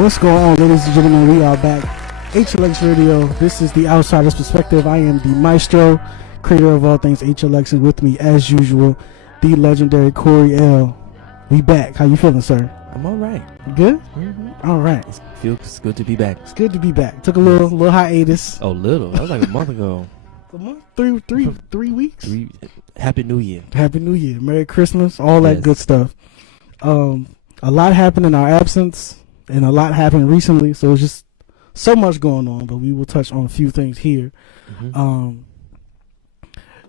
What's going on, ladies and gentlemen? We are back. HLX Radio. This is the Outsider's Perspective. I am the maestro, creator of all things HLX, and with me, as usual, the legendary Corey L. We back. How you feeling, sir? I'm all right. You good? Mm-hmm. All right. It feels good to be back. It's good to be back. Took a little hiatus. Oh, little. That was like a month ago. A month? Three weeks? Happy New Year. Happy New Year. Merry Christmas. All that good stuff. A lot happened in our absence, and a lot happened recently, so it's just so much going on, but we will touch on a few things here. Mm-hmm.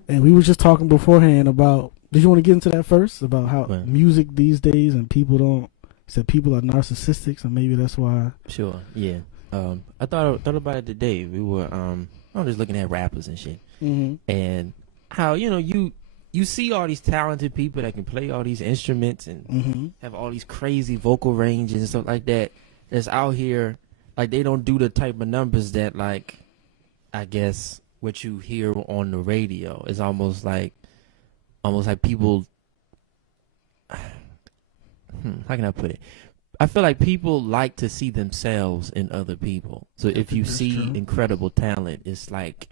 And we were just talking beforehand about, did you want to get into that first? About how music these days and people are narcissistic, so maybe that's why. Sure, yeah. I thought about it today. We were, I'm just looking at rappers and shit. Mm-hmm. And how, you see all these talented people that can play all these instruments and have all these crazy vocal ranges and stuff like that, that's out here, like, they don't do the type of numbers that, like, I guess what you hear on the radio is almost like people, how can I put it? I feel like people like to see themselves in other people. So if you see incredible talent, it's like,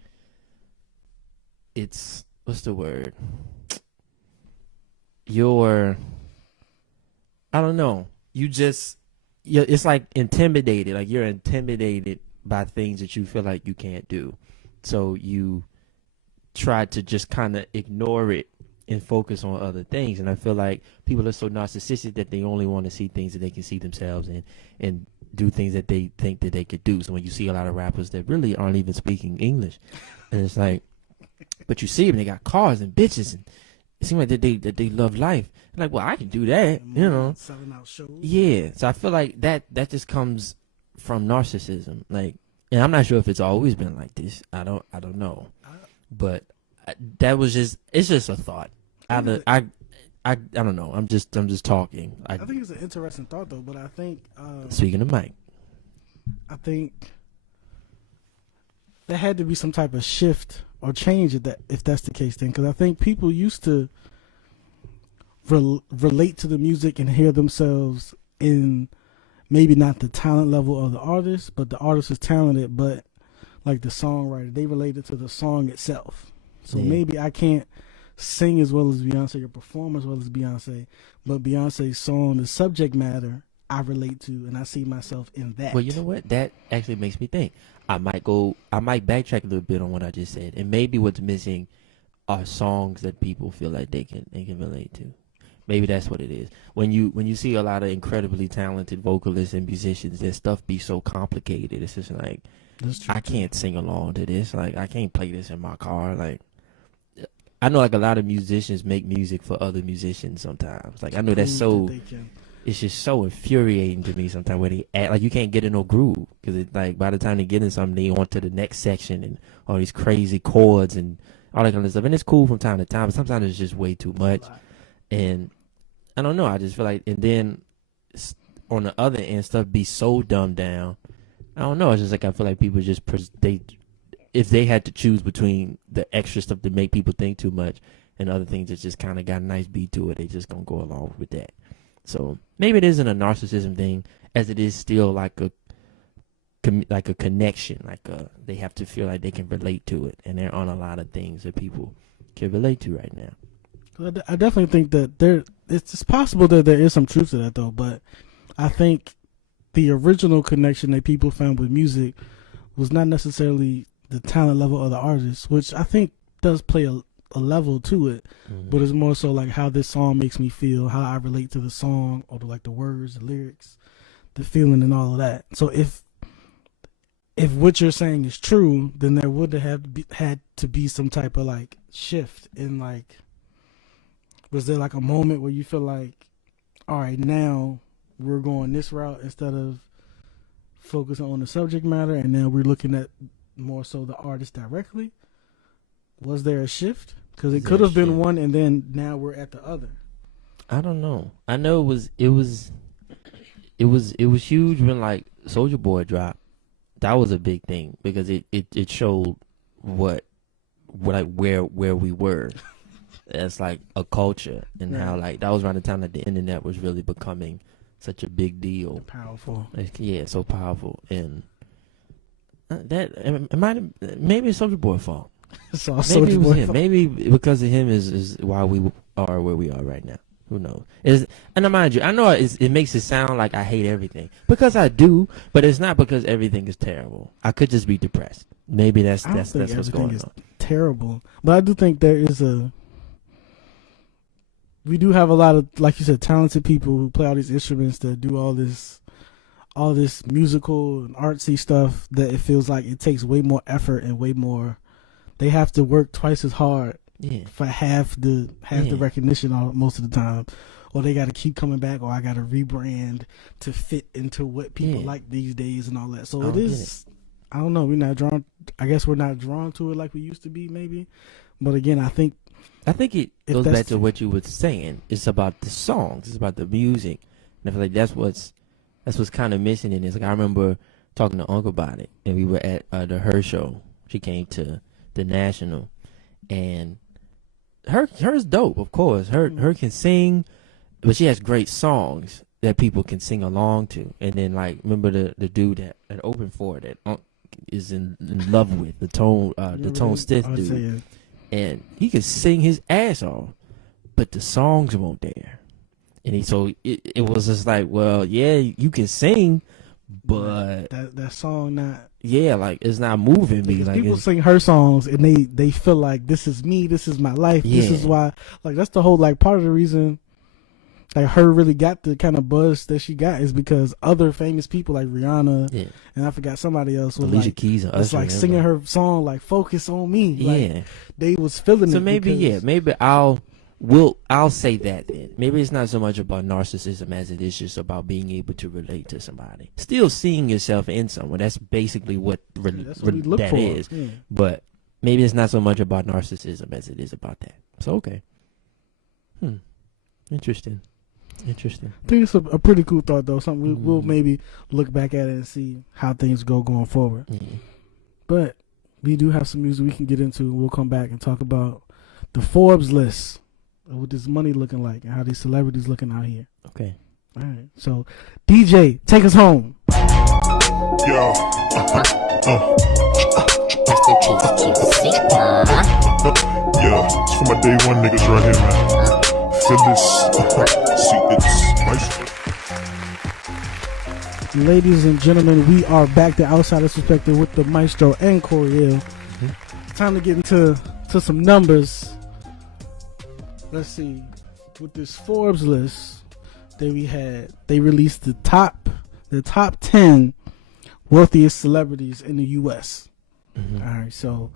what's the word? I don't know. It's like intimidated. Like, you're intimidated by things that you feel like you can't do. So you try to just kind of ignore it and focus on other things. And I feel like people are so narcissistic that they only want to see things that they can see themselves in and do things that they think that they could do. So when you see a lot of rappers that really aren't even speaking English, and it's like, but you see them, they got cars and bitches, and it seems like that they love life. And like, well, I can do that, selling out shows. Yeah. So I feel like that just comes from narcissism. Like, and I'm not sure if it's always been like this. I don't know. But it's just a thought. I don't know. I'm just talking. I think it's an interesting thought though. But I think speaking of Mike, I think there had to be some type of shift or change if that's the case then, because I think people used to relate to the music and hear themselves in maybe not the talent level of the artist, but the artist is talented, but like the songwriter, they related to the song itself. So maybe I can't sing as well as Beyonce or perform as well as Beyonce, but Beyonce's song, the subject matter, I relate to, and I see myself in that. Well, you know what? That actually makes me think. I might backtrack a little bit on what I just said, and maybe what's missing are songs that people feel like they can relate to. Maybe that's what it is. When you see a lot of incredibly talented vocalists and musicians, their stuff be so complicated. It's just like, I can't sing along to this. Like, I can't play this in my car. Like, I know like a lot of musicians make music for other musicians sometimes. Like, I know that's so. It's just so infuriating to me sometimes where they act like you can't get in no groove, because it's like by the time they get in something, they on to the next section and all these crazy chords and all that kind of stuff. And it's cool from time to time, but sometimes it's just way too much. And I don't know. I just feel like, and then on the other end, stuff be so dumbed down. I don't know. It's just like I feel like people just if they had to choose between the extra stuff to make people think too much and other things that just kind of got a nice beat to it, they just gonna go along with that. So maybe it isn't a narcissism thing, as it is still like a connection, they have to feel like they can relate to it, and there aren't a lot of things that people can relate to right now. I definitely think that it's possible that there is some truth to that though, but I think the original connection that people found with music was not necessarily the talent level of the artist, which I think does play a level to it, but it's more so like how this song makes me feel, how I relate to the song, or the words, the lyrics, the feeling, and all of that. So if what you're saying is true, then there would have had to be some type of like shift in like, was there like a moment where you feel like, all right, now we're going this route instead of focusing on the subject matter, and now we're looking at more so the artist directly? Was there a shift? Because it could have been one, and then now we're at the other. I don't know. I know it was huge when like Soulja Boy dropped. That was a big thing because it showed where we were as like a culture, and how like that was around the time that the internet was really becoming such a big deal. Powerful. Yeah, so powerful. And that it might maybe it's Soulja Boy's fault. So Maybe it was him. Maybe because of him is why we are where we are right now. Who knows? And mind you, I know it makes it sound like I hate everything because I do, but it's not because everything is terrible. I could just be depressed. Maybe that's what's going on. Terrible, but I do think there is we do have a lot of, like you said, talented people who play all these instruments that do all this musical and artsy stuff that it feels like it takes way more effort and way more. They have to work twice as hard for half the recognition most of the time, or they got to keep coming back, or I got to rebrand to fit into what people like these days and all that. So it is. I don't know. We're not drawn. I guess we're not drawn to it like we used to be, maybe. But again, I think it goes back to what you were saying. It's about the songs. It's about the music. And I feel like that's what's kind of missing in this. Like I remember talking to Uncle about it, and we were at the Her show. She came to the National, and her's dope. Of course, her can sing, but she has great songs that people can sing along to. And then like remember the dude that opened for it that is in love with the tone stiff dude, and he could sing his ass off, but the songs weren't there. And it was just like, well, yeah, you can sing, but that song not. Yeah, like it's not moving me. Like people sing her songs and they feel like this is me, this is my life, this is why. Like that's the whole like part of the reason. Like her really got the kind of buzz that she got is because other famous people like Rihanna and I forgot somebody else was Alicia like Keys and it's like singing her song like "Focus on Me." Like, they was feeling it. So maybe I'll say that then. Maybe it's not so much about narcissism as it is just about being able to relate to somebody. Still seeing yourself in someone. That's basically what that is. Yeah. But maybe it's not so much about narcissism as it is about that. So okay. Interesting. I think it's a pretty cool thought though. Something we'll maybe look back at it and see how things go going forward. But we do have some music we can get into. We'll come back and talk about the Forbes list. What this money looking like and how these celebrities looking out here. Okay. All right. So, DJ, take us home. Yeah. Yeah, it's for my day one niggas right here, man. Feel this. See, it's Maestro. Ladies and gentlemen, we are back to Outsider's Perspective with the Maestro and Coriel. Time to get into some numbers. Let's see. With this Forbes list that they released the top 10 wealthiest celebrities in the U.S. All right, so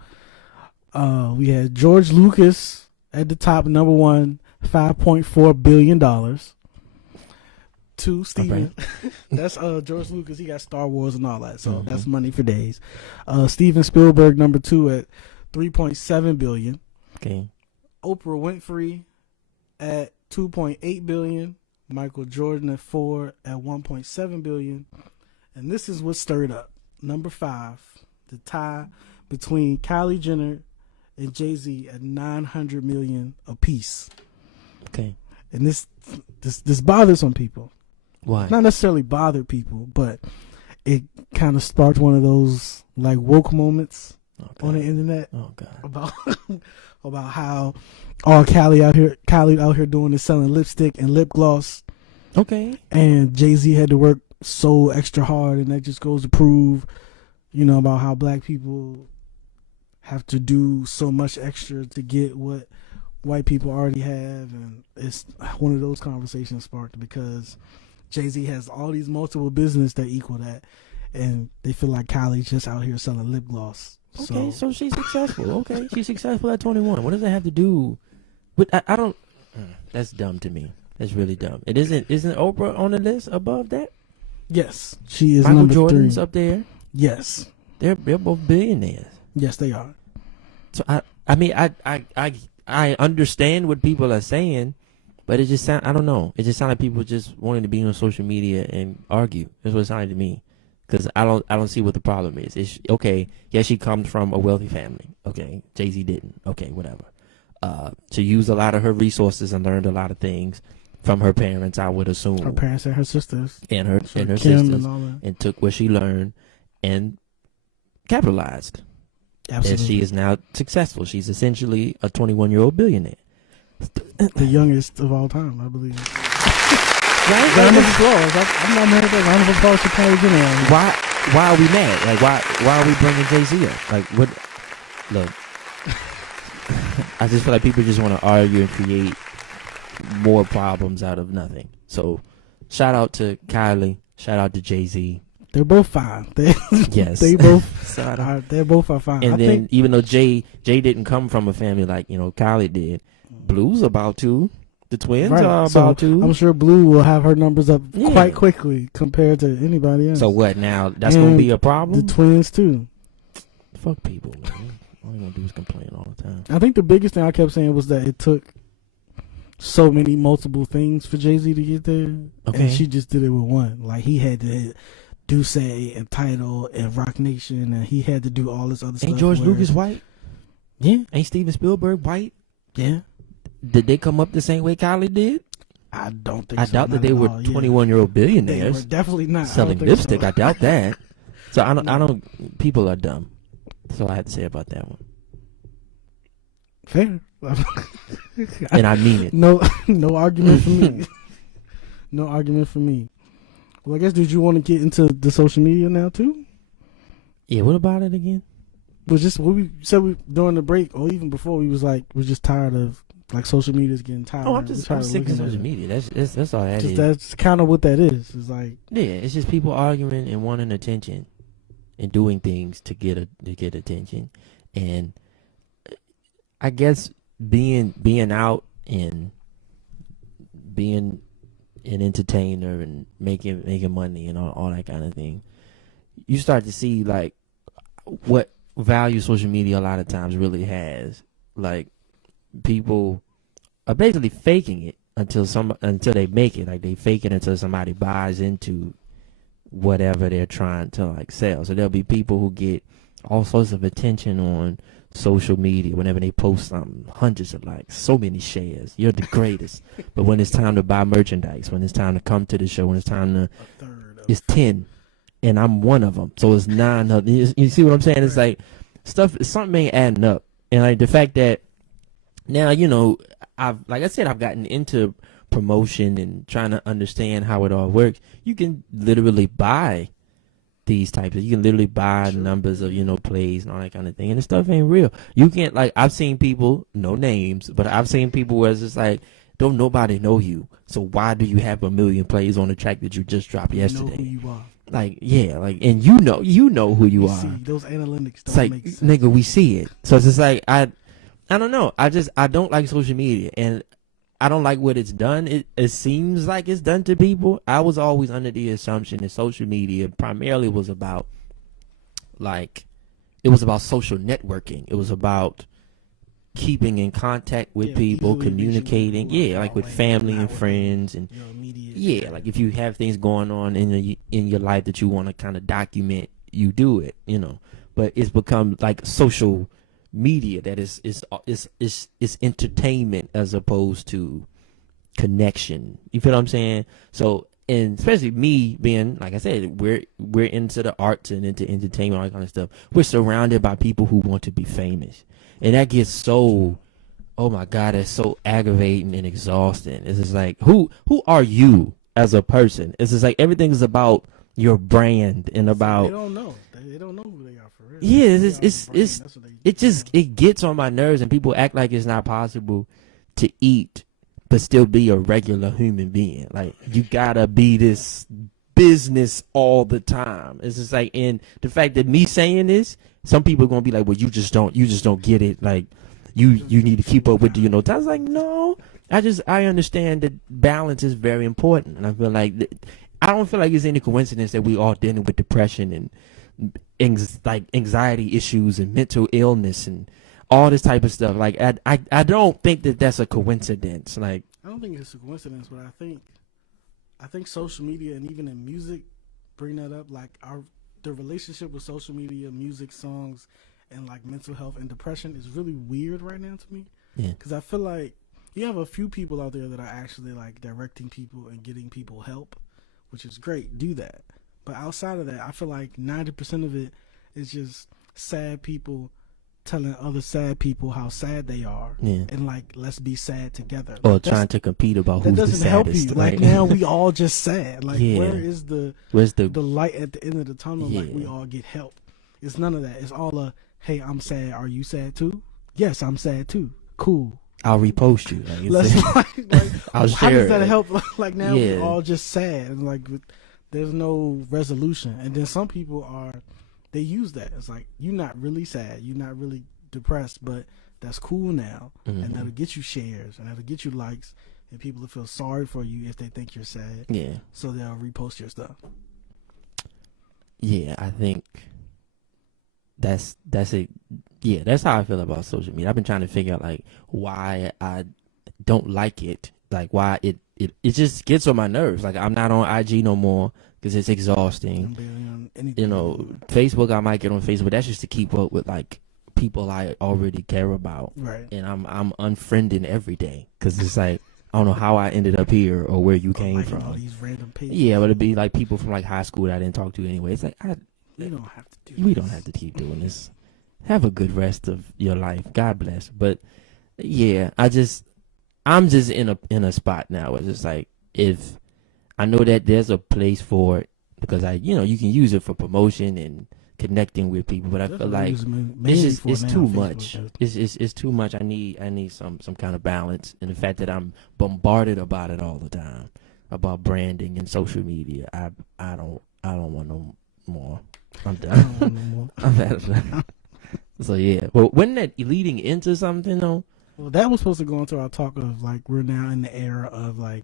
we had George Lucas at the top, number one, $5.4 billion. Two, Steven. That's George Lucas. He got Star Wars and all that, so that's money for days. Steven Spielberg, number two, at $3.7 billion. Okay. Oprah Winfrey at $2.8 billion. Michael Jordan at $1.7 billion. And this is what stirred up. Number 5, the tie between Kylie Jenner and Jay-Z at $900 million apiece. Okay. And this bothers some people. Why? Not necessarily bother people, but it kind of sparked one of those like woke moments on the internet. Oh God. About how all Kylie out here doing is selling lipstick and lip gloss. Okay. And Jay-Z had to work so extra hard, and that just goes to prove, about how black people have to do so much extra to get what white people already have. And it's one of those conversations sparked because Jay-Z has all these multiple business that equal that, and they feel like Kylie's just out here selling lip gloss. Okay, so she's successful. Okay, she's successful at 21. What does that have to do with? I don't. That's dumb to me. That's really dumb. It isn't. Isn't Oprah on the list above that? Yes, she is. Michael number Jordan's 3. up there. Yes, they're both billionaires. Yes, they are. So I understand what people are saying, but it just sound. I don't know. It just sounds like people just wanting to be on social media and argue. That's what it sounded to me. Because I don't see what the problem is. It's okay. Yes, she comes from a wealthy family. Okay, Jay-Z didn't. Okay, whatever. She used a lot of her resources and learned a lot of things. from her parents, I would assume. Her parents and her sisters. And her Kim sisters. and all that. And took what she learned and capitalized. Absolutely. And she is now successful. She's essentially a 21-year-old billionaire. The youngest of all time, I believe. Right? Round of applause. I'm not mad at that. Round of applause for Kylie Jenner. Why are we mad? Like, why are we bringing Jay-Z up? Like, what? Look, I just feel like people just want to argue and create more problems out of nothing. So, shout out to Kylie. Shout out to Jay-Z. They're both fine. Yes. They both they're both are fine. And I then, think, even though Jay didn't come from a family like, Kylie did, Blue's about to. The twins right. are So about to. I'm sure Blue will have her numbers up quite quickly compared to anybody else. So what now? That's going to be a problem? The twins too. Fuck people, man. All they going to do is complain all the time. I think the biggest thing I kept saying was that it took so many multiple things for Jay-Z to get there. Okay. And she just did it with one. Like, he had to do Say and Tidal and Rock Nation, and he had to do all this other stuff. Ain't George Lucas white? Yeah. Ain't Steven Spielberg white? Yeah. Did they come up the same way Kylie did? I don't think I so. doubt that Not they at were all, yeah. 21-year-old They billionaires were definitely not. selling I don't think lipstick. so. I doubt that. So I don't. People are dumb. That's all I have to say about that one. Fair. And I mean it. No argument for me. No argument for me. Well, I guess, did you want to get into the social media now too? Yeah. What about it again? Was just what we said during the break, or even before, we're just tired of, like, social media is getting tired. I'm sick of social media. That's all that is. That's kind of what that is. It's like, Yeah, it's just people arguing and wanting attention, and doing things to get attention, and I guess being out and being an entertainer and making money and all that kind of thing, you start to see, like, what value social media a lot of times really has. Like, people are basically faking it until they make it. Like, they fake it until somebody buys into whatever they're trying to, like, sell. So there'll be people who get all sorts of attention on social media whenever they post something, hundreds of likes, so many shares. You're the greatest. But when it's time to buy merchandise, when it's time to come to the show, when it's time to, it's 10, and I'm one of them. So it's 9 of them. You see what I'm saying? It's like something ain't adding up. And, like, the fact that now, I've gotten into promotion and trying to understand how it all works. You can literally buy these types you can literally buy numbers of, plays and all that kind of thing, and the stuff ain't real. You can't, like, I've seen people, no names, but I've seen people where it's just like, don't nobody know you, so why do you have 1 million plays on the track that you just dropped yesterday? You know who you are. Like, yeah, like, and you know who you are. See, those analytics It's don't like, make sense. nigga, we see it. So it's just like, I don't know. I don't like social media, and I don't like what it's done. It seems like it's done to people. I was always under the assumption that social media primarily was about, like, it was about social networking. It was about keeping in contact with people, communicating, like with family and friends, and like if you have things going on in your life that you want to kind of document, you do it, But it's become like social media that is entertainment as opposed to connection. You feel what I'm saying? So, and especially me being, like I said, we're into the arts and into entertainment, all that kind of stuff. We're surrounded by people who want to be famous, and that gets so, oh my God, that's so aggravating and exhausting. It's just like, who are you as a person? It's just like everything is about your brand and about. They don't know. They don't know who they are for real. Yeah, it gets on my nerves, and people act like it's not possible to eat but still be a regular human being. Like, you gotta be this business all the time. It's just like, and the fact that me saying this, some people are gonna be like, well, you just don't get it. Like, you need to keep up with the, I was like, no, I understand that balance is very important, and I feel like I don't feel like it's any coincidence that we all dealing with depression and anxiety issues and mental illness and all this type of stuff. Like, I don't think that that's a coincidence. Like, I don't think it's a coincidence, but I think social media and even in music bring that up. Like, the relationship with social media, music, songs, and like mental health and depression is really weird right now to me. Yeah. Because I feel like You have a few people out there that are actually like directing people and getting people help, which is great. Do that. But outside of that, I feel like 90% of it is just sad people telling other sad people how sad they are, and like, let's be sad together. Or like, trying to compete about who's that the doesn't help saddest. you. Right? Like, now we all just sad. Like, Yeah. where's the light at the end of the tunnel? Yeah. Like, we all get help. It's none of that. It's all a, hey, I'm sad. Are you sad too? Yes, I'm sad too. Cool. I'll repost you. Like, Let's like I'll how share does that it. help? Like, now Yeah. we all just sad, and like there's no resolution. And then some people they use that. It's like, you're not really sad, you're not really depressed, but that's cool now, and that'll get you shares, and that'll get you likes, and people will feel sorry for you if they think you're sad. Yeah. So they'll repost your stuff. Yeah, I think that's it. Yeah, that's how I feel about social media. I've been trying to figure out like why I don't like it, like why it just gets on my nerves. Like, I'm not on IG no more because it's exhausting. I'm barely on anything. You know, Facebook, I might get on Facebook. That's just to keep up with like people I already care about. Right. And I'm unfriending every day because it's like, I don't know how I ended up here or where you came liking from. all these random pages. Yeah, but it'd be like people from like high school that I didn't talk to anyway. It's like, We don't have to do we this. don't have to keep doing this. Have a good rest of your life. God bless. But yeah, I'm just in a spot now where it's just like, if I know that there's a place for it because you can use it for promotion and connecting with people, but I feel like it's too much. It's too much. I need some kind of balance, and the fact that I'm bombarded about it all the time, about branding and social media. I don't want no more. I'm done. I don't want no more. I'm had enough. So yeah, well, wasn't that leading into something though? Well, that was supposed to go into our talk of like, we're now in the era of like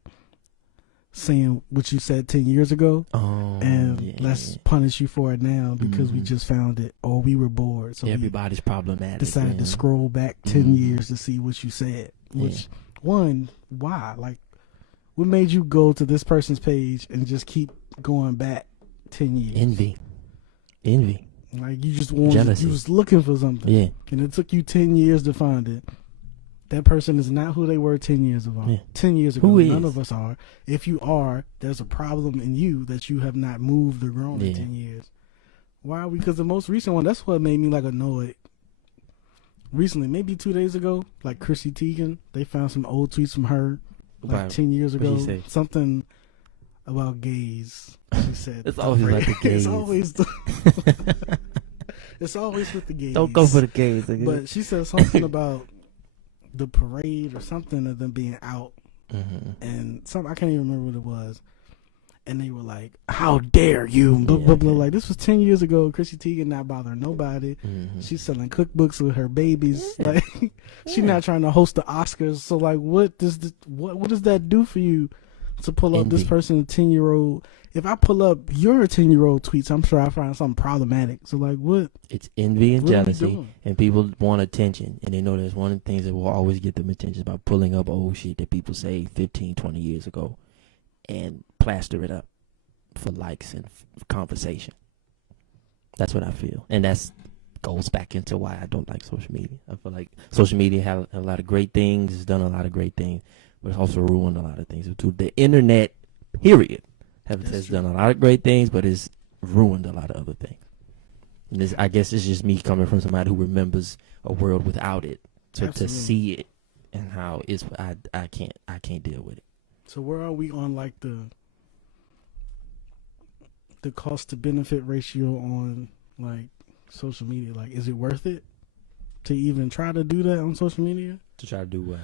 saying what you said 10 years ago, and let's punish you for it now because we just found it, or we were bored. So everybody's problematic. Decided to scroll back 10 years to see what you said. Which one? Why? Like, what made you go to this person's page and just keep going back 10 years? Envy. Like, you just wanted, Jealousy. you was looking for something. Yeah. And it took you 10 years to find it. That person is not who they were 10 years ago. Yeah. 10 years ago, Who none is? of us are. If you are, there's a problem in you that you have not moved or grown in 10 years. Why are we? Because the most recent one, that's what made me like annoyed. Recently, maybe 2 days ago, like Chrissy Teigen, they found some old tweets from her like Wow. 10 years ago. What'd she say? Something about gays. She said It's always like the gays. It's always with the gays. Don't go for the gays. Nigga. But she said something about the parade or something of them being out, and I can't even remember what it was. And they were like, "How dare you?" Blah blah blah. Like, this was 10 years ago. Chrissy Teigen not bothering nobody. She's selling cookbooks with her babies. Like, she's not trying to host the Oscars. So like, what does that do for you to pull up this person, 10-year-old? If I pull up your 10-year-old tweets, I'm sure I find something problematic. So like, what? It's envy and What are we jealousy, doing? and people want attention, and they know there's one of the things that will always get them attention by pulling up old shit that people say 15, 20 years ago and plaster it up for likes and conversation. That's what I feel, and that's goes back into why I don't like social media. I feel like social media have a lot of great things, it's done a lot of great things, but it's also ruined a lot of things. To the internet, period, has done a lot of great things, but it's ruined a lot of other things. And this, I guess it's just me coming from somebody who remembers a world without it, to see it and how it's I can't deal with it. So where are we on like the cost to benefit ratio on like social media? Like, is it worth it to even try to do that on social media? To try to do what?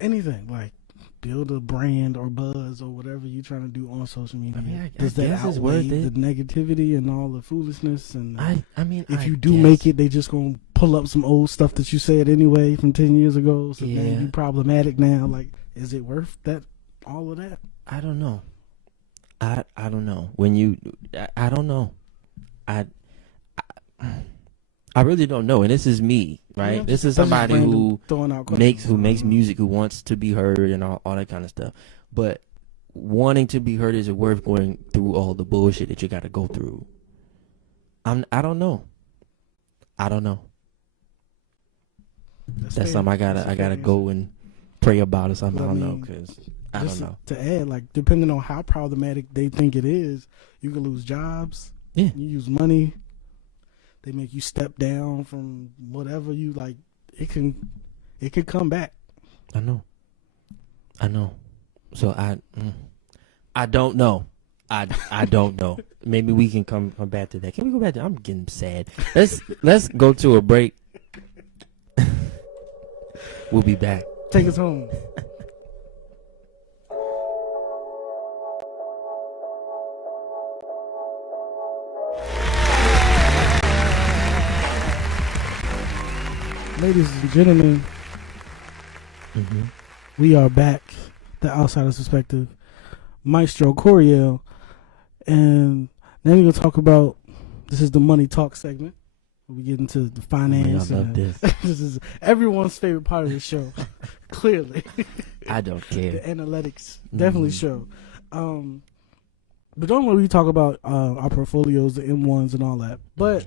Anything, like build a brand or buzz or whatever you're trying to do on social media. I mean, Does that guess it's outweigh worth it. the negativity and all the foolishness? And I mean, if I you do guess. make it, they just gonna pull up some old stuff that you said anyway from 10 years ago. So now you problematic now. Like, is it worth that? All of that? I don't know. I don't know. When you, I don't know. I really don't know. And this is me, right? Yeah, this is that's just somebody random who throwing out makes questions. music, who wants to be heard, and all that kind of stuff. But wanting to be heard, is it worth going through all the bullshit that you got to go through? I don't know. I don't know. That's fair. something I That's a gotta fair go and pray about or something. But I I don't know mean, because I Just don't know. to add, like, depending on how problematic they think it is, you can lose jobs. Yeah. You use money. They make you step down from whatever you like. It can come back. I know. So I don't know. I don't know. Maybe we can come back to that. Can we go back to? I'm getting sad. Let's go to a break. We'll be back. Take us home. Ladies and gentlemen, we are back. The Outsider's Perspective. Maestro Coriel. And now we're going to talk about, this is the money talk segment. We get into the finance. I love this. This is everyone's favorite part of the show. Clearly. I don't care. The analytics definitely show. But normally we talk about our portfolios, the M1s and all that. But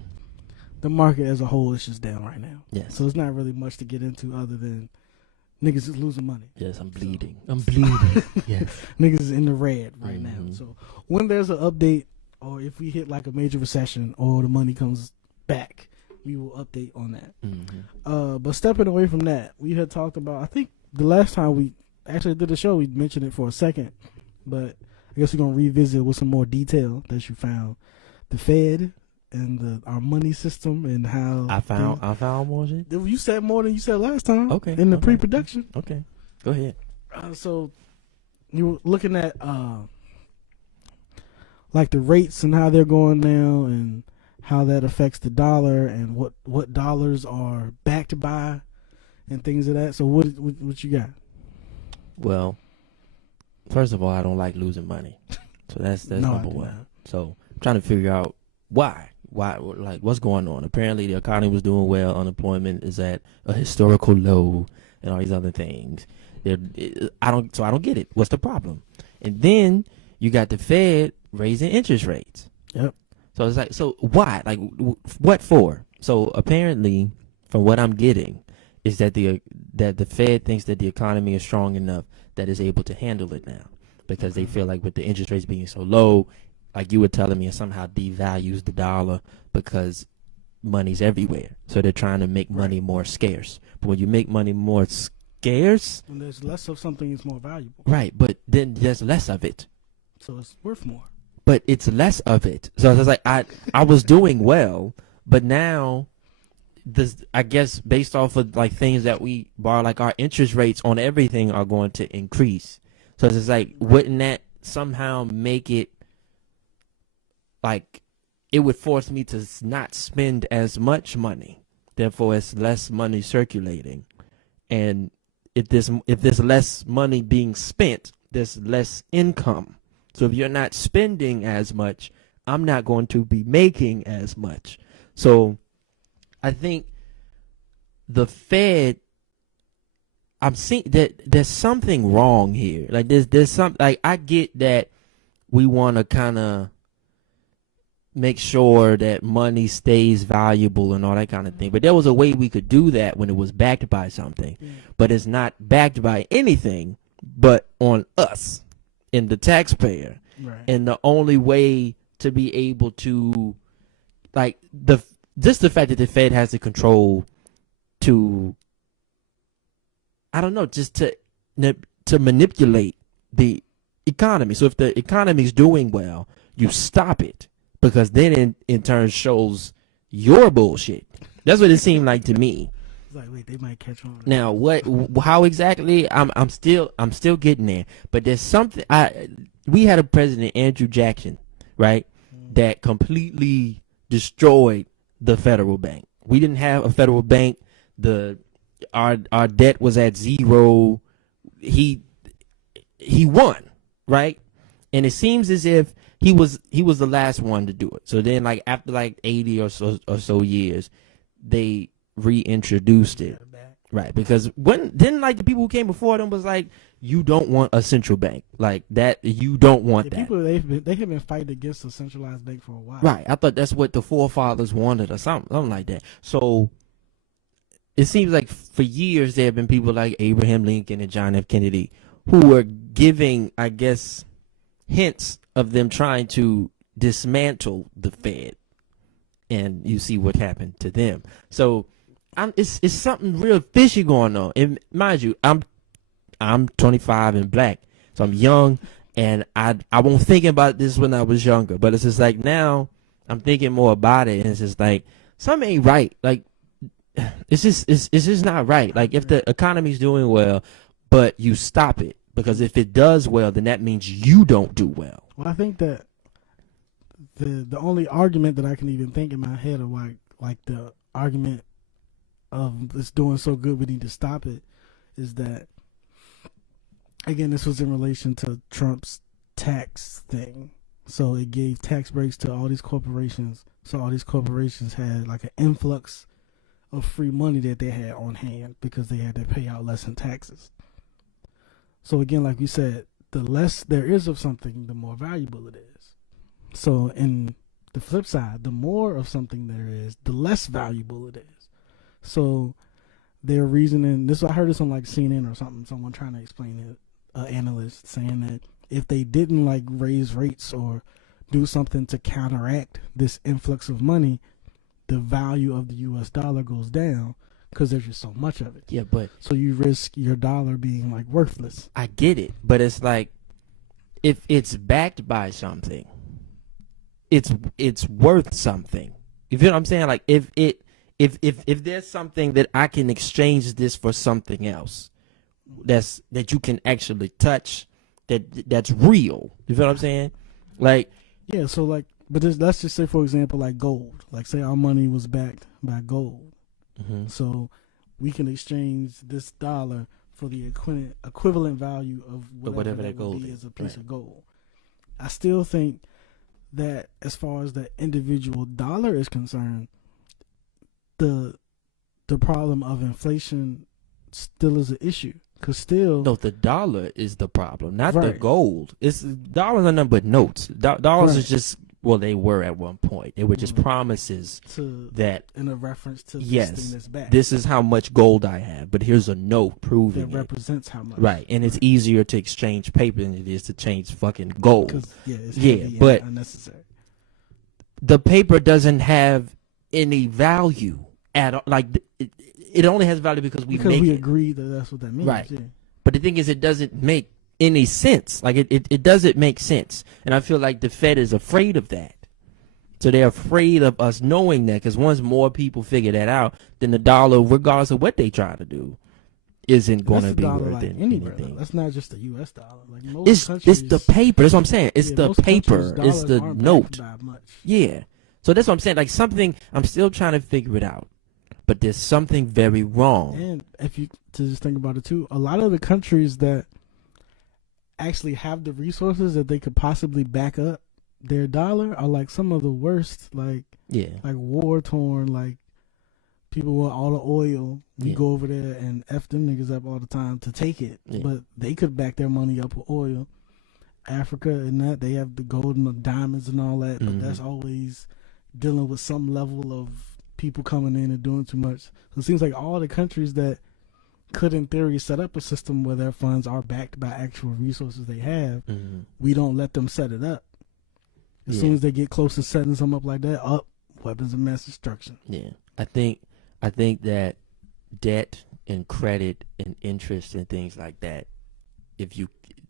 the market as a whole is just down right now. Yes. So it's not really much to get into other than niggas is losing money. Yes, I'm bleeding. I'm bleeding. Yes. Niggas is in the red right now. So when there's an update, or if we hit like a major recession or the money comes back, we will update on that. But stepping away from that, we had talked about, I think the last time we actually did the show, we mentioned it for a second, but I guess we're going to revisit with some more detail that you found. The Fed and our money system and how I found more shit. You said more than you said last time. Okay. In the pre-production. Okay. Go ahead. So you were looking at like the rates and how they're going now and how that affects the dollar and what dollars are backed by and things of that. So what you got? Well, first of all, I don't like losing money. So that's No, number one. So I'm trying to figure out why, like what's going on. Apparently the economy was doing well. Unemployment is at a historical low and all these other things. I don't get it. What's the problem? And then you got the Fed raising interest rates. Yep. So it's like, so why? Like, what for? So apparently, from what I'm getting, is that the Fed thinks that the economy is strong enough that it's able to handle it now, because they feel like with the interest rates being so low, like you were telling me, it somehow devalues the dollar because money's everywhere. So they're trying to make money more scarce. But when you make money more scarce, when there's less of something, it's more valuable. right? But then there's less of it. So it's worth more. But it's less of it. So it's like I was doing well, but now this, I guess based off of like things that we borrow, like our interest rates on everything are going to increase. So it's like, wouldn't that somehow make it like it would force me to not spend as much money? Therefore, it's less money circulating. And if there's less money being spent, there's less income. So if you're not spending as much, I'm not going to be making as much. So I think the Fed, I'm seeing that there's something wrong here. Like there's something, like I get that we want to kind of make sure that money stays valuable and all that kind of thing. But there was a way we could do that when it was backed by something. But it's not backed by anything but on us and the taxpayer. Right. And the only way to be able to, like, just the fact that the Fed has the control to, I don't know, just to manipulate the economy. So if the economy is doing well, you stop it, because then in turn shows your bullshit. That's what it seemed like to me. It's like, wait, they might catch on. Now, how exactly? I'm still getting there. But there's something. We had a president, Andrew Jackson, right, that completely destroyed the federal bank. We didn't have a federal bank. Our debt was at zero. He won, right? And it seems as if he was the last one to do it. So then, like after like 80 or so years, they reintroduced it, right? Because then like the people who came before them was like, you don't want a central bank like that. You don't want that. People they have been fighting against a centralized bank for a while. Right. I thought that's what the forefathers wanted or something like that. So it seems like for years there have been people like Abraham Lincoln and John F. Kennedy who were giving, I guess, hints of them trying to dismantle the Fed, and you see what happened to them. So it's something real fishy going on. And mind you, I'm 25 and black, so I'm young, and I won't think about this when I was younger, but it's just like now I'm thinking more about it, and it's just like something ain't right. Like it's just not right. Like if the economy's doing well, but you stop it, because if it does well, then that means you don't do well. Well, I think that the only argument that I can even think in my head of like the argument of it's doing so good we need to stop it is that, again, this was in relation to Trump's tax thing. So it gave tax breaks to all these corporations. So all these corporations had like an influx of free money that they had on hand because they had to pay out less in taxes. So again, like we said, the less there is of something, the more valuable it is. So in the flip side, the more of something there is, the less valuable it is. So their reasoning, I heard this on like CNN or something, someone trying to explain it, an analyst saying that if they didn't like raise rates or do something to counteract this influx of money, the value of the U.S. dollar goes down because there's just so much of it. Yeah, but so you risk your dollar being like worthless. I get it, but it's like if it's backed by something, it's worth something. You feel what I'm saying? Like if there's something that I can exchange this for something else, that you can actually touch, that's real. You feel what I'm saying? Like yeah, so like, but let's just say, for example, like gold. Like say our money was backed by gold, so we can exchange this dollar for the equivalent value of whatever that gold is a piece of gold. I still think that as far as the individual dollar is concerned, the problem of inflation still is an issue. Cause still, no, the dollar is the problem, not the gold. It's dollars are nothing but notes. Dollars is just, well, they were at one point. They were just promises that in a reference to yes, this thing that's back. This is how much gold I have, but here's a note proving that represents how much. Right, and it's easier to exchange paper than it is to change fucking gold. It's but unnecessary. The paper doesn't have any value at all. Like it only has value because we agree that that's what that means. Right. Yeah. But the thing is, it doesn't make any sense. Like it doesn't make sense. And I feel like the Fed is afraid of that. So they're afraid of us knowing that, because once more people figure that out, then the dollar, regardless of what they try to do, isn't going to be worth anything. That's not just the U.S. dollar. Like most it's the paper. That's what I'm saying. It's the paper. It's the note. Yeah. So that's what I'm saying. Like something, I'm still trying to figure it out. But there's something very wrong. And if you to just think about it too, a lot of the countries that actually have the resources that they could possibly back up their dollar are like some of the worst, like war torn, like people with all the oil. We go over there and F them niggas up all the time to take it. Yeah. But they could back their money up with oil. Africa and that, they have the gold and the diamonds and all that, but that's always dealing with some level of people coming in and doing too much. So it seems like all the countries that could in theory set up a system where their funds are backed by actual resources they have, we don't let them set it up. As soon as they get close to setting something up like that, weapons of mass destruction. Yeah. I think that debt and credit and interest and things like that,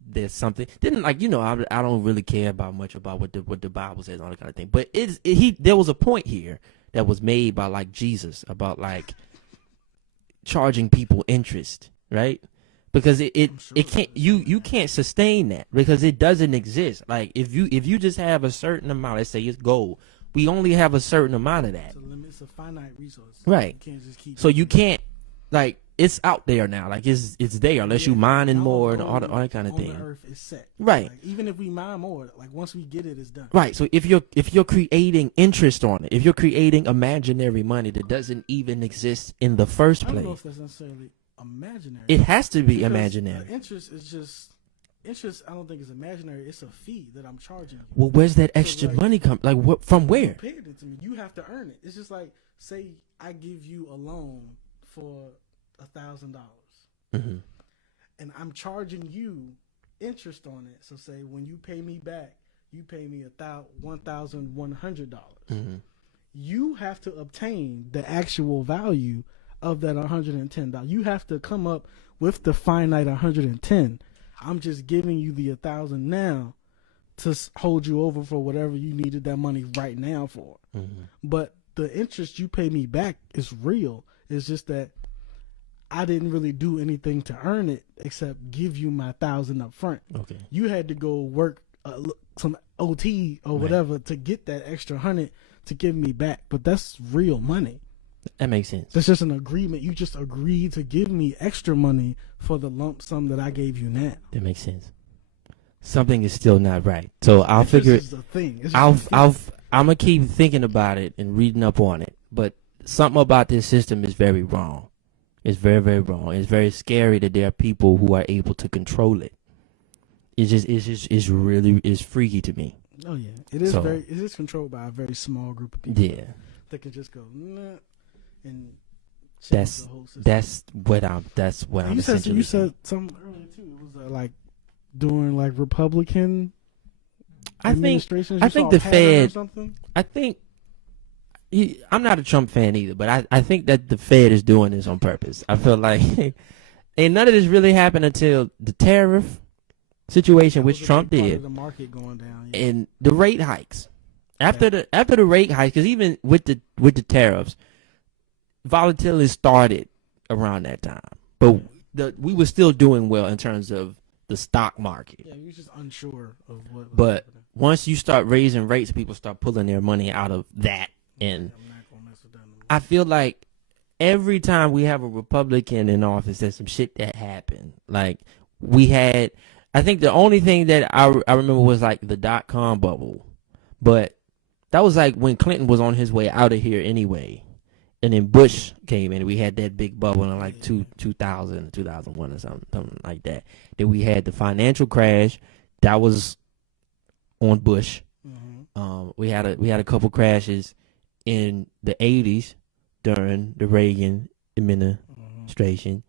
there's something, then like, I don't really care about much about what the Bible says and all that kind of thing. But there was a point here that was made by like Jesus about like charging people interest, right? Because it can't, you can't sustain that because it doesn't exist. Like if you just have a certain amount, let's say it's gold, we only have a certain amount of that. It's a finite resource. Right. You can't just keep you can't, like, it's out there now. Like it's there unless you mining more and all that kind of thing. The earth is set. Right. Like, even if we mine more, like once we get it, it's done. Right. So if you're creating interest on it, if you're creating imaginary money that doesn't even exist in the first place, I don't know if that's necessarily imaginary. It has to be imaginary. Interest is just interest. I don't think it's imaginary. It's a fee that I'm charging you. Well, where's that extra money come? Like what? From where? You paid it to me. You have to earn it. It's just like, say I give you a loan for $1,000, Mm-hmm. and I'm charging you interest on it. So say when you pay me back, you pay me $1,100. Mm-hmm. You have to obtain the actual value of that $110. You have to come up with the finite 110. I'm just giving you the 1,000 now to hold you over for whatever you needed that money right now for. Mm-hmm. But the interest you pay me back is real. It's just that I didn't really do anything to earn it except give you my 1,000 up front. Okay. You had to go work some OT or whatever to get that extra 100 to give me back. But that's real money. That makes sense. That's just an agreement. You just agreed to give me extra money for the lump sum that I gave you now. That makes sense. Something is still not right. So I'll figure it. This is a thing. It's I'm just a thing. gonna keep thinking about it and reading up on it. But something about this system is very wrong. It's very, very wrong. It's very scary that there are people who are able to control it. It's really freaky to me. Oh yeah, it is So- it is controlled by a very small group of people. Yeah, That can just go nah, and change that's the whole system. that's what I'm you said essentially you saying. said something earlier too. It was like during like Republican I think administrations. I you think saw a the pattern or Fed. something? I think I'm not a Trump fan either, but I think that the Fed is doing this on purpose. I feel like and none of this really happened until the tariff situation, That which was a Trump big part did, of the market going down. Yeah. and the rate hikes. After the rate hikes, because even with the tariffs, volatility started around that time, but we were still doing well in terms of the stock market. Yeah, you was just unsure of what. Was But happening. once you start raising rates, people start pulling their money out of that, and I'm not gonna mess with that no more. I feel like every time we have a Republican in office, there's some shit that happened. Like we had, I think the only thing that I remember was like the .com bubble, but that was like when Clinton was on his way out of here anyway, and then Bush came in. And we had that big bubble in like 2000, 2001 or something like that. Then we had the financial crash that was on Bush. Mm-hmm. We had a couple crashes in the 80s during the Reagan administration.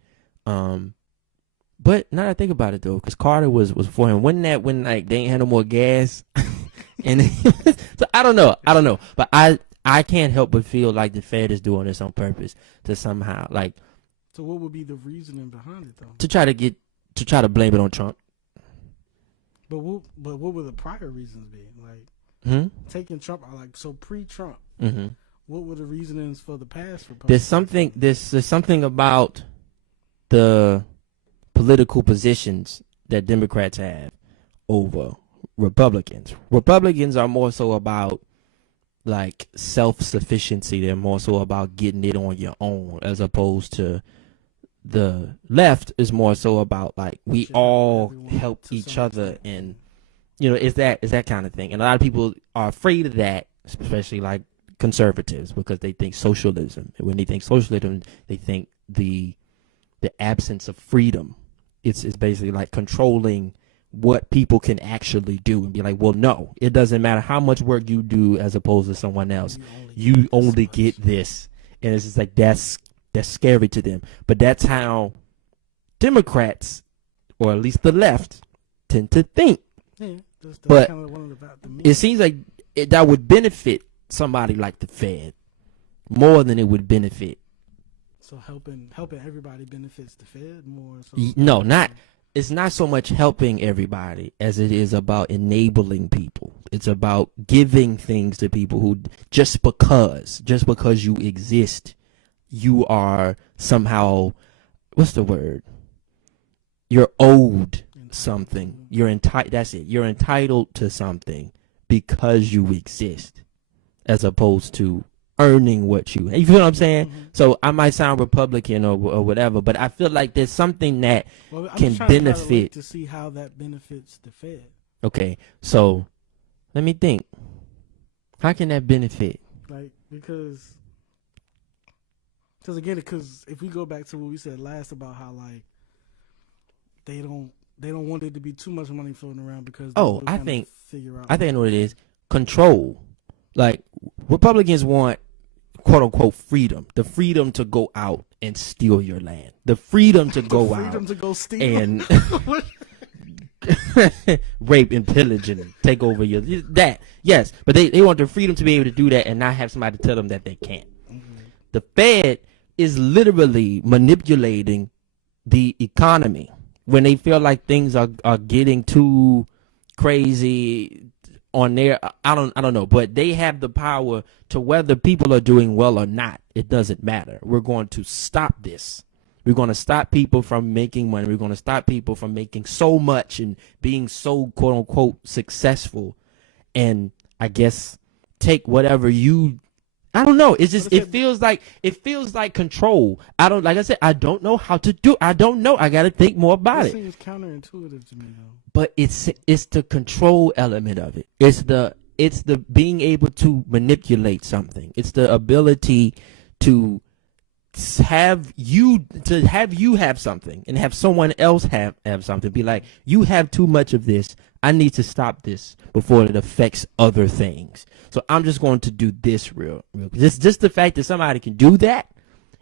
But now that I think about it though, because Carter was for him. Wasn't that when like they ain't had no more gas? And so I don't know. But I can't help but feel like the Fed is doing this on purpose to somehow like So what would be the reasoning behind it though? to try to blame it on Trump. But what would the prior reasons be? Like taking Trump out, like so pre-Trump. Mm-hmm. What were the reasonings for the past Republicans? There's something about the political positions that Democrats have over Republicans. Republicans are more so about like self-sufficiency. They're more so about getting it on your own, as opposed to the left is more so about like we all help each other, and you know, it's that kind of thing. And a lot of people are afraid of that, especially like conservatives, because they think socialism. And when they think socialism, they think the absence of freedom. It's basically like controlling what people can actually do, and be like, well, no, it doesn't matter how much work you do as opposed to someone else. You only get this, and it's just like that's scary to them. But that's how Democrats, or at least the left, tend to think. Yeah, that's But kind of one of the it seems like that would benefit somebody like the Fed more than it would benefit. So helping everybody benefits the Fed more. So No, it's not so much helping everybody as it is about enabling people. It's about giving things to people who just because you exist, you are somehow, what's the word? You're owed something. You're entitled. That's it. You're entitled to something because you exist, as opposed to earning what you feel what I'm saying? Mm-hmm. So I might sound Republican or whatever, but I feel like there's something that I'm can just trying to benefit. to see how that benefits the Fed. Okay, so let me think. How can that benefit? Like because if we go back to what we said last about how like they don't want there to be too much money floating around because Oh, they'll I kinda think figure out I know what it is. Control. Like Republicans want quote unquote freedom, the freedom to go out and steal your land, the freedom to go out to go steal and rape and pillage and take over your that. Yes, but they want the freedom to be able to do that and not have somebody tell them that they can't. The Fed is literally manipulating the economy when they feel like things are getting too crazy on their, I don't know, but they have the power to, whether people are doing well or not, it doesn't matter. We're going to stop this. We're going to stop people from making money. We're going to stop people from making so much and being so quote unquote successful. And I guess take whatever you, I don't know. It's just, it feels like control. Like I said, I don't know how to do. I don't know. I got to think more about it. It seems counterintuitive to me though. But it's the control element of it. It's the being able to manipulate something. It's the ability to have you have something and have someone else have something. Be like, you have too much of this. I need to stop this before it affects other things. So I'm just going to do this real. Just the fact that somebody can do that,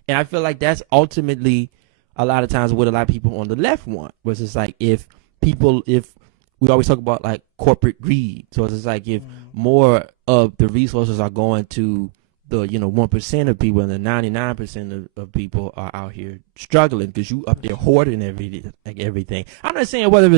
and I feel like that's ultimately a lot of times what a lot of people on the left want. Was it's like if we always talk about like corporate greed. So it's like if more of the resources are going to the 1% of people, and the 99% of people are out here struggling because you up there hoarding everything. I'm not saying whether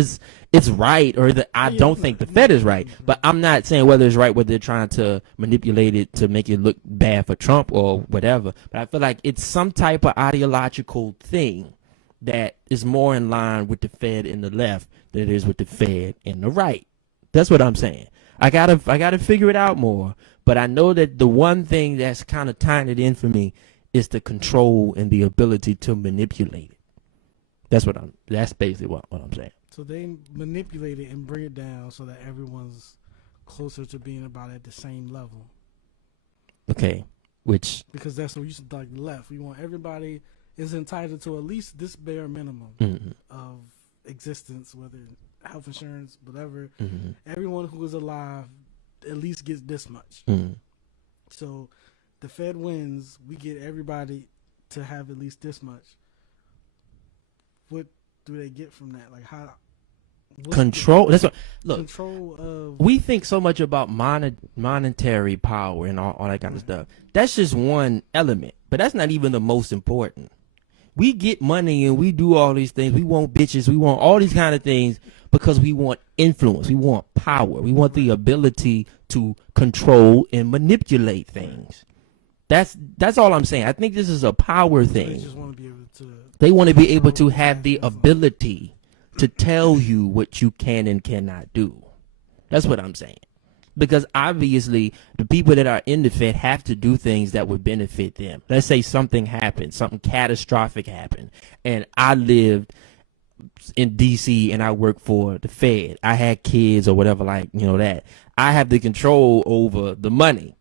it's right or that I don't think the Fed is right, but I'm not saying whether it's right, whether they're trying to manipulate it to make it look bad for Trump or whatever. But I feel like it's some type of ideological thing that is more in line with the Fed and the left than it is with the Fed and the right. That's what I'm saying. I gotta figure it out more. But I know that the one thing that's kind of tying it in for me is the control and the ability to manipulate it. That's basically what I'm saying. So they manipulate it and bring it down so that everyone's closer to being about at the same level. Okay, because that's what you should like left. We want everybody is entitled to at least this bare minimum of existence, whether health insurance, whatever. Everyone who is alive at least gets this much. So the Fed wins, we get everybody to have at least this much. What do they get from that? Like how control? That's what. Look, control of. We think so much about monetary power and all that kind of stuff. That's just one element, but that's not even the most important. We get money and we do all these things. We want bitches. We want all these kind of things because we want influence. We want power. We want the ability to control and manipulate things. That's all I'm saying. I think this is a power thing. They want to be able to have the ability to tell you what you can and cannot do. That's what I'm saying. Because obviously, the people that are in the Fed have to do things that would benefit them. Let's say something happened, something catastrophic happened, and I lived in D.C. and I worked for the Fed. I had kids or whatever, like, that. I have the control over the money.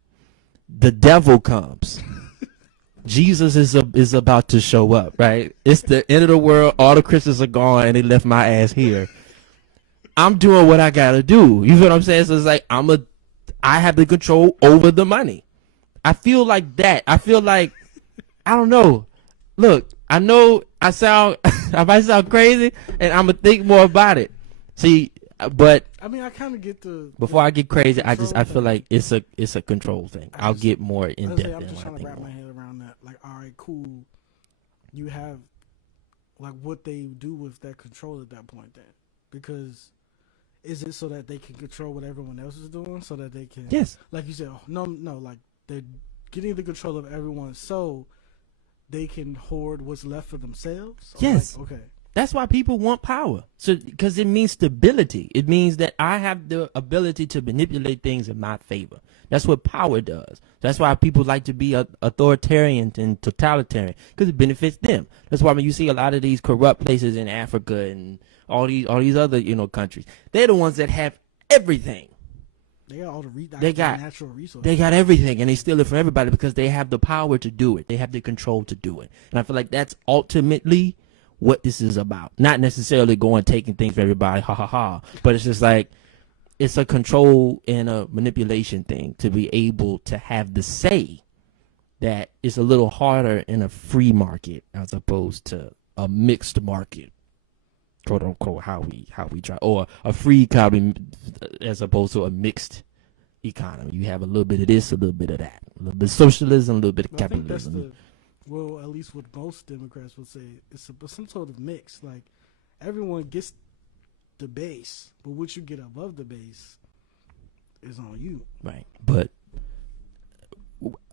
The devil comes. Jesus is about to show up, right? It's the end of the world. All the Christians are gone, and they left my ass here. I'm doing what I gotta do. You feel what I'm saying? So it's like I have the control over the money. I feel like that. I feel like I don't know. Look, I know I might sound crazy, and I'm gonna think more about it. See, but I mean, I kind of get the. Before I get crazy, I feel like it's a control thing. I'll get more in depth. I'm just trying to wrap my head around that. Like, all right, cool. You have like what they do with that control at that point, then, because. Is it so that they can control what everyone else is doing, so that they can? Yes. Like you said, no, like they're getting the control of everyone, so they can hoard what's left for themselves. Yes. Like, okay. That's why people want power. So, because it means stability. It means that I have the ability to manipulate things in my favor. That's what power does. That's why people like to be authoritarian and totalitarian, because it benefits them. That's why when you see a lot of these corrupt places in Africa and all these other countries, they're the ones that have everything. They got all they got natural resources. They got everything, and they steal it from everybody because they have the power to do it. They have the control to do it. And I feel like that's ultimately what this is about. Not necessarily taking things from everybody, ha ha ha. But it's just like it's a control and a manipulation thing to be able to have the say that it's a little harder in a free market as opposed to a mixed market, quote unquote, how we try, or a free economy as opposed to a mixed economy. You have a little bit of this, a little bit of that, a little bit of socialism, a little bit of I think that's capitalism. well, at least what most Democrats would say, it's some sort of mix. Like, everyone gets the base, but what you get above the base is on you. Right, but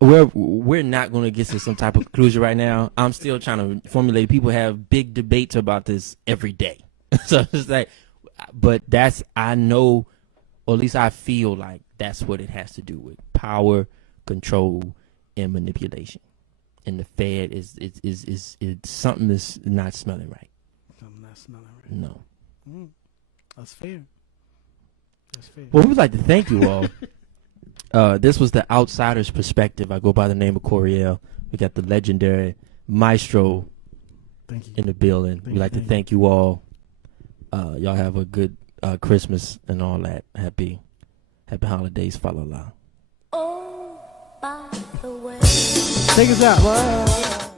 we're not going to get to some type of conclusion right now. I'm still trying to formulate. People have big debates about this every day. So it's like, but I know, or at least I feel like that's what it has to do with: power, control, and manipulation. And the Fed is something that's not smelling right. Something that's not right. No. That's fair. That's fair. Well, we'd like to thank you all. This was the Outsider's Perspective. I go by the name of Coriel. We got the legendary Maestro Thank you. in the building. We'd like to thank you all. Y'all have a good Christmas and all that. Happy holidays, fa la la. Oh, by the way. Take us out.